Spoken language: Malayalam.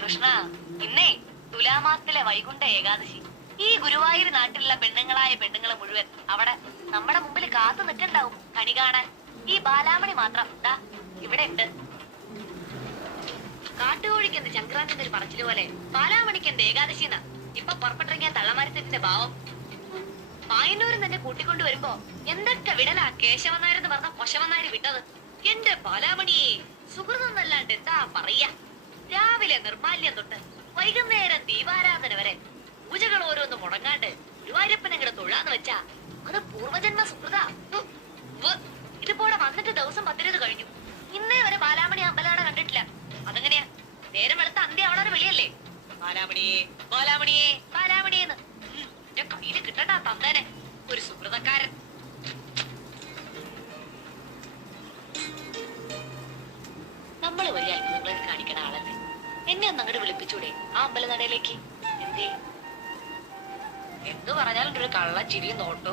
കൃഷ്ണ, ഇന്നേ തുലാമാസത്തിലെ വൈകുണ്ഠ ഏകാദശി. ഈ ഗുരുവായൂർ നാട്ടിലുള്ള പെണ്ണുങ്ങളായ പെണ്ണുങ്ങളെ മുഴുവൻ അവിടെ നമ്മുടെ മുമ്പിൽ കാത്തു നിൽക്കണ്ടാവും കണി കാണാൻ. ഈ ബാലാമണി മാത്രം ദാ ഇവിടെ ഉണ്ട്. കാട്ടുകോഴിക്ക് എന്ത് സംക്രാന്തി ഒരു പറച്ചില് പോലെ ബാലാമണിക്ക് എന്ത് ഏകാദശി എന്നാ ഇപ്പൊ പുറപ്പെട്ടിറങ്ങിയ തള്ളമാരത്തിന്റെ ഭാവം. മായന്നൂരിൽ തന്നെ കൂട്ടിക്കൊണ്ടു വരുമ്പോ എന്തൊക്കെ വിടലാ കേശവനാരെന്ന് പറഞ്ഞ കൊശവനാര് വിട്ടത്. എന്റെ ബാലാമണിയെ സുഹൃതന്നല്ലാണ്ട് എന്താ പറയാ. രാവിലെ നിർമാല്യം തൊട്ട് വൈകുന്നേരം ദീപാരാധന വരെ പൂജകൾ ഓരോന്ന് മുടങ്ങാണ്ട് ഗുരുവായൂരപ്പനങ്ങടെ തൊഴാന്ന് വെച്ചാ അത് പൂർവജന്മ സുഹൃത. ഇതിപ്പോടെ വന്നിട്ട് ദിവസം 10 കഴിഞ്ഞു. ഇന്നേ വരെ ബാലാമണി അമ്പലാട കണ്ടിട്ടില്ല. അതെങ്ങനെയാ? നേരം വെളുത്ത അന്ത്യ അവളെ വിളിയല്ലേ, ബാലാമണിയെ ബാലാമണിയെ ബാലാമണിയെന്ന്. എന്റെ കയ്യില് കിട്ടണ്ട തന്നേനെ ഒരു സുഹൃതക്കാരൻ. നമ്മള് വലിയ അത്ഭുതങ്ങളൊക്കെ കാണിക്കണ ആളല്ലേ. എന്നെ ഒന്ന് അങ്ങോട്ട് വിളിപ്പിച്ചൂടെ ആ അമ്പലനടയിലേക്ക്? എന്തേ? എന്ത് പറഞ്ഞാലും ഒരു കള്ള ചിരിയും നോട്ടോ.